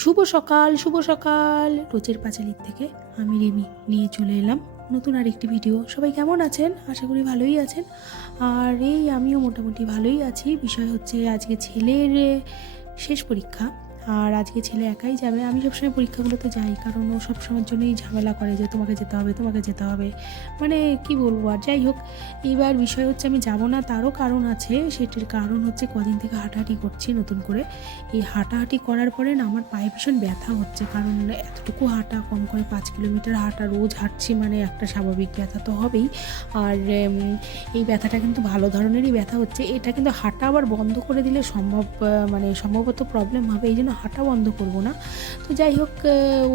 শুভ সকাল রোজের পাঁচালির থেকে আমি রিমি নিয়ে চলে এলাম নতুন আরেকটি ভিডিও। সবাই কেমন আছেন? আশা করি ভালোই আছেন। আর আমিও মোটামুটি ভালোই আছি। বিষয় হচ্ছে আজকে ছেলের শেষ পরীক্ষা, আর আজকে ছেলে একাই যাবে। আমি সবসময় পরীক্ষাগুলোতে যাই, কারণ ও সবসময়ের জন্যই ঝামেলা করে যে তোমাকে যেতে হবে, মানে কি বলবো। আর যাই হোক, এইবার বিষয় হচ্ছে আমি যাব না, তারও কারণ আছে। সেটির কারণ হচ্ছে কদিন থেকে হাঁটাহাঁটি করছি নতুন করে। এই হাঁটাহাঁটি করার পরে না আমার পায়ে ভীষণ ব্যথা হচ্ছে, কারণ এতটুকু হাঁটা, কম করে 5 কিলোমিটার হাঁটা, রোজ হাঁটছি, মানে একটা স্বাভাবিক ব্যথা তো হবেই। আর এই ব্যথাটা কিন্তু ভালো ধরনেরই ব্যথা হচ্ছে। এটা কিন্তু হাঁটা আবার বন্ধ করে দিলে সম্ভবত প্রবলেম হবে, এই জন্য হাঁটা বন্ধ করব না। তো যাই হোক,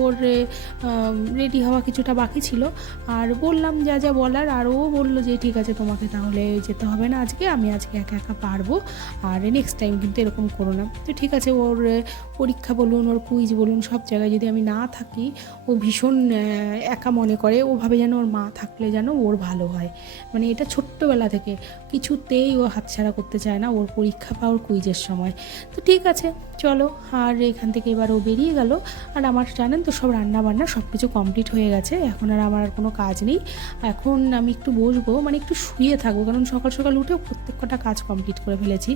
ওর রেডি হওয়া কিছুটা বাকি ছিল, আর বললাম যা যা বলার, আর ও বললো যে ঠিক আছে, তোমাকে তাহলে যেতে হবে না আজকে, আমি আজকে একা একা পারবো, আর নেক্সট টাইম কিন্তু এরকম করো না। তো ঠিক আছে, ওর পরীক্ষা বলুন, ওর কুইজ বলুন, সব জায়গায় যদি আমি না থাকি ও ভীষণ একা মনে করে। ও ভাবে যেন ওর মা থাকলে যেন ওর ভালো হয়, মানে এটা ছোট্টবেলা থেকে কিছুতেই ও হাতছাড়া করতে চায় না ওর পরীক্ষা বা ওর কুইজের সময়। তো ঠিক আছে, চলো। আর এখান থেকে এবার ও বেরিয়ে গেল। আর আমার জানেন তো, সব রান্না বান্না সব কিছু কমপ্লিট হয়ে গেছে। এখন আর আমার আর কোনো কাজ নেই। এখন আমি একটু বসবো, মানে একটু শুয়ে থাকবো, কারণ সকাল সকাল উঠে প্রত্যেক কটা কাজ কমপ্লিট করে ফেলেছি।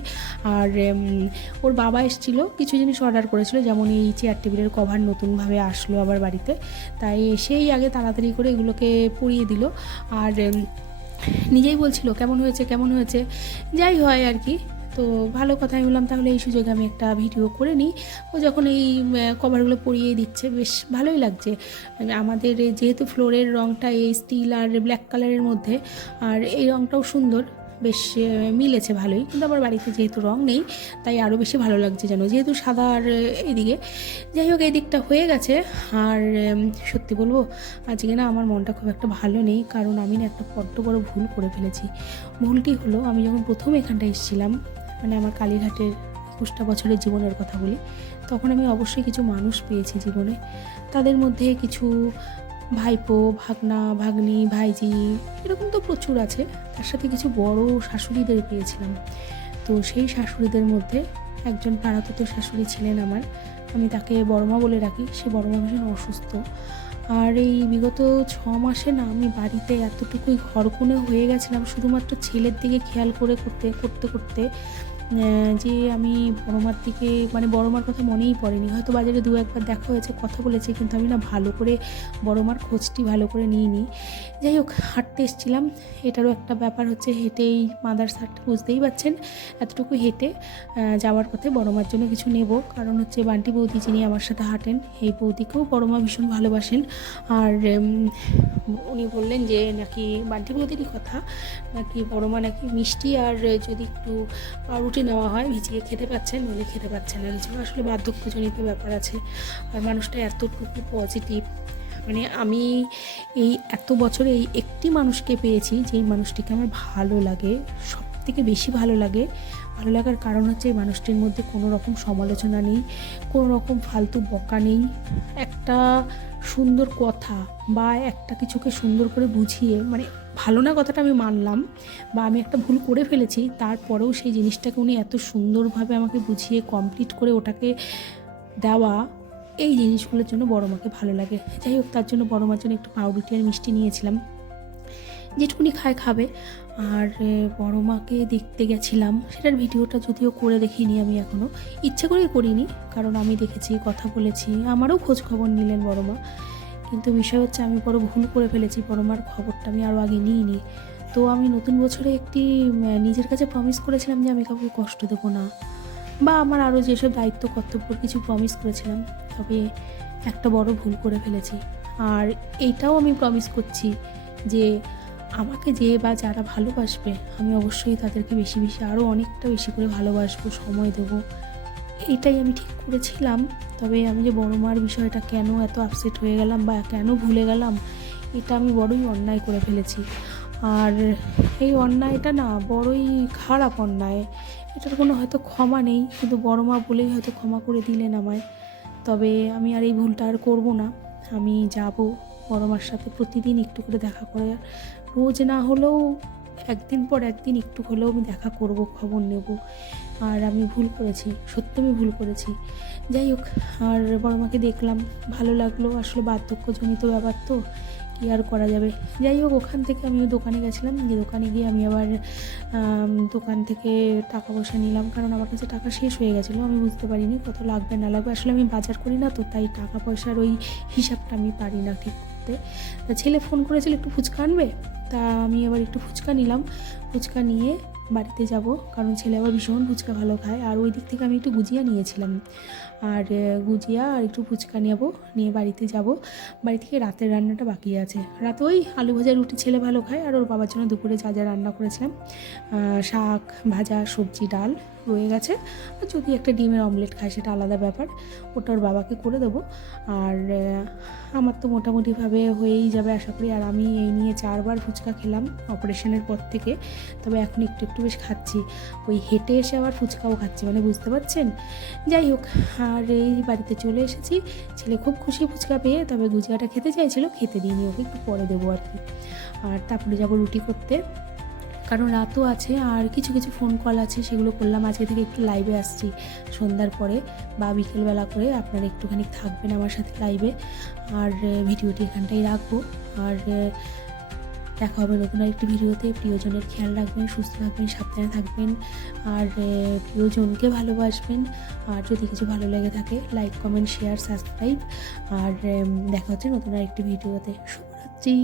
আর ওর বাবা এসেছিলো, কিছু জিনিস অর্ডার করেছিল, যেমন এই চেয়ার টেবিলের কভার নতুনভাবে আসলো আবার বাড়িতে, তাই এসেই আগে তাড়াতাড়ি করে এগুলোকে পরিয়ে দিল। আর নিজেই বলছিল কেমন হয়েছে, যাই হয় আর কি। তো ভালো কথা, আমি বললাম তাহলে এই সুযোগে আমি একটা ভিডিও করে নিই। ও যখন এই কভারগুলো পরিয়ে দিচ্ছে, বেশ ভালোই লাগছে। আমাদের যেহেতু ফ্লোরের রঙটা এই স্টিল আর ব্ল্যাক কালারের মধ্যে, আর এই রঙটাও সুন্দর, বেশ মিলেছে ভালোই। কিন্তু আমার বাড়িতে যেহেতু রঙ নেই, তাই আরও বেশি ভালো লাগছে যেন, যেহেতু সাদা আর এদিকে। যাই হোক, এই দিকটা হয়ে গেছে। আর সত্যি বলবো, আজকে না আমার মনটা খুব একটা ভালো নেই, কারণ আমি না একটা বড্ড বড় ভুল করে ফেলেছি। ভুলটি হলো, আমি যখন প্রথম এখানটা এসেছিলাম, মানে আমার কালীঘাটের 21টা বছরের জীবনের কথা বলি, তখন আমি অবশ্যই কিছু মানুষ পেয়েছি জীবনে। তাদের মধ্যে কিছু ভাইপো, ভাগনা, ভাগ্নি, ভাইজি, এরকম তো প্রচুর আছে। তার সাথে কিছু বড় শাশুড়িদের পেয়েছিলাম। তো সেই শাশুড়িদের মধ্যে একজন পাড়াতুতো শাশুড়ি ছিলেন আমার, আমি তাকে বড়মা বলে রাখি। সে বড়মা ভীষণ অসুস্থ। আর এই বিগত 6 মাসে না আমি বাড়িতে এতটুকুই ঘরকুনে হয়ে গেছিলাম, শুধুমাত্র ছেলের দিকে খেয়াল করতে যে আমি বড়মার দিকে, মানে বড়মার কথা মনেই পড়েনি। হয়তো বাজারে 2-একবার দেখা হয়েছে, কথা বলেছি, কিন্তু আমি না ভালো করে বড়মার খোঁজটি ভালো করে নিইনি। যাই হোক, হাঁটতে এসেছিলাম। এটারও একটা ব্যাপার হচ্ছে, হেঁটেই মাদারসাট, বুঝতেই পারছেন। এতটুকু হেঁটে যাওয়ার পথে বড়মার জন্য কিছু নেব, কারণ হচ্ছে বান্টি বৌদি যিনি আমার সাথে হাঁটেন, এই বৌদিকেও বড়মা ভীষণ ভালোবাসেন। আর উনি বললেন যে নাকি বান্টি বৌদিরই কথা, নাকি বড়মা নাকি মিষ্টি আর যদি একটু রুটি নেওয়া হয় ভিজিয়ে খেতে পাচ্ছেন, নইলে খেতে পাচ্ছেন না কিছু। আসলে বার্ধক্যজনিত ব্যাপার আছে। আর মানুষটা এতটুকু পজিটিভ, মানে আমি এই এত বছরে এই একটি মানুষকে পেয়েছি যেই মানুষটিকে আমার ভালো লাগে, সব থেকে বেশি ভালো লাগে। ভালো লাগার কারণ হচ্ছে এই মানুষটির মধ্যে কোনো রকম সমালোচনা নেই, কোনো রকম ফালতু বকা নেই। একটা সুন্দর কথা বা একটা কিছুকে সুন্দর করে বুঝিয়ে, মানে ভালো না কথাটা আমি মানলাম, বা আমি একটা ভুল করে ফেলেছি, তারপরেও সেই জিনিসটাকে উনি এত সুন্দরভাবে আমাকে বুঝিয়ে কমপ্লিট করে ওটাকে দেওয়া, এই জিনিসগুলোর জন্য বড়মাকে ভালো লাগে। যাই হোক, তার জন্য বড়মার জন্য একটু পাউরুটি আর মিষ্টি নিয়েছিলাম, যেটুকুনি খাবে। আর বড়মাকে দেখতে গেছিলাম, সেটার ভিডিওটা যদিও করে দেখিনি আমি এখনও, ইচ্ছে করেই করিনি, কারণ আমি দেখেছি, কথা বলেছি, আমারও খোঁজ খবর নিলেন বড়মা। কিন্তু বিষয় হচ্ছে আমি বড় ভুল করে ফেলেছি, বড়মার খবরটা আমি আরও আগে নিইনি। তো আমি নতুন বছরে একটি নিজের কাছে প্রমিস করেছিলাম যে আমি কাউকে কষ্ট দেবো না, বা আমার আরও যেসব দায়িত্ব কর্তব্য কিছু প্রমিস করেছিলাম। তবে একটা বড় ভুল করে ফেলেছি। আর এইটাও আমি প্রমিস করছি যে আমাকে যে বা যারা ভালোবাসবে, আমি অবশ্যই তাদেরকে বেশি বেশি, আরও অনেকটা বেশি করে ভালোবাসবো, সময় দেবো। এইটাই আমি ঠিক করেছিলাম। তবে আমি যে বড় মার বিষয়টা কেন এত আপসেট হয়ে গেলাম বা কেন ভুলে গেলাম, এটা আমি বড়ই অন্যায় করে ফেলেছি। আর এই অন্যায়টা না বড়ই খারাপ অন্যায়, এটার কোনো হয়তো ক্ষমা নেই, কিন্তু বড় মা বলেই হয়তো ক্ষমা করে দিলেন আমায়। তবে আমি আর এই ভুলটা আর করবো না। আমি যাব বড় মার সাথে প্রতিদিন একটু করে দেখা করে, রোজ না হলেও একদিন পর একদিন একটু হলেও আমি দেখা করব, খবর নেব। আর আমি ভুল করেছি, সত্যি আমি ভুল করেছি। যাই হোক, আর বড় মাকে দেখলাম, ভালো লাগলো। আসলে বার্ধক্যজনিত ব্যাপার তো, কী আর করা যাবে। যাই হোক, ওখান থেকে আমিও দোকানে গেছিলাম, যে দোকানে গিয়ে আমি আবার দোকান থেকে টাকা পয়সা নিলাম, কারণ আমার কাছে টাকা শেষ হয়ে গেছিলো। আমি বুঝতে পারিনি কত লাগবে না লাগবে। আসলে আমি বাজার করি না তো, তাই টাকা পয়সার ওই হিসাবটা আমি পারি না ঠিক করতে। তা ছেলে ফোন করেছিল একটু ফুচকা আনবে, তা আমি আবার একটু ফুচকা নিলাম। ফুচকা নিয়ে বাড়িতে যাব, কারণ ছেলে আবার ভীষণ ফুচকা ভালো খায়। আর ওই দিক থেকে আমি একটু গুজিয়া নিয়েছিলাম, আর গুজিয়া আর একটু ফুচকা নিয়ে বাড়িতে যাব। বাড়ি থেকে রাতের রান্নাটা বাকি আছে। রাতে ওই আলু ভাজা রুটি ছেলে ভালো খায়, আর ওর বাবার জন্য দুপুরে যা যা রান্না করেছিলাম, শাক ভাজা সবজি ডাল রয়ে গেছে। আর যদি একটা ডিমের অমলেট খায় সেটা আলাদা ব্যাপার, ওটা ওর বাবাকে করে দেবো। আর আমার তো মোটামুটিভাবে হয়েই যাবে আশা করি। আর আমি এই নিয়ে 4 বার ফুচকা খেলাম অপারেশনের পর থেকে, তবে এখন একটু একটু বেশ খাচ্ছি। ওই হেঁটে এসে আবার ফুচকাও খাচ্ছি, মানে বুঝতে পারছেন। যাই হোক, আর এই বাড়িতে চলে এসেছি। ছেলে খুব খুশি ফুচকা পেয়ে, তবে গুজিয়াটা খেতে চাইছিল, খেতে দিইনি, ওকে একটু পরে দেবো আর কি। আর তারপরে যাবো রুটি করতে, কারণ রাতও আছে আর কিছু কিছু ফোন কল আছে, সেগুলো করলাম। আজকে থেকে একটু লাইভে আসছি সন্ধ্যার পরে বা বিকেলবেলা করে, আপনারা একটুখানি থাকবেন আমার সাথে লাইভে। আর ভিডিওটি এখানটাই রাখবো। আর দেখা হবে নতুন আরেকটি ভিডিওতে। প্রিয়জনের খেয়াল রাখবেন, সুস্থ থাকবেন, সাবধানে থাকবেন, আর প্রিয়জনকে ভালোবাসবেন। আর যদি কিছু ভালো লেগে থাকে, লাইক কমেন্ট শেয়ার সাবস্ক্রাইব। আর দেখা হচ্ছে নতুন আরেকটি ভিডিওতে। শুভরাত্রি।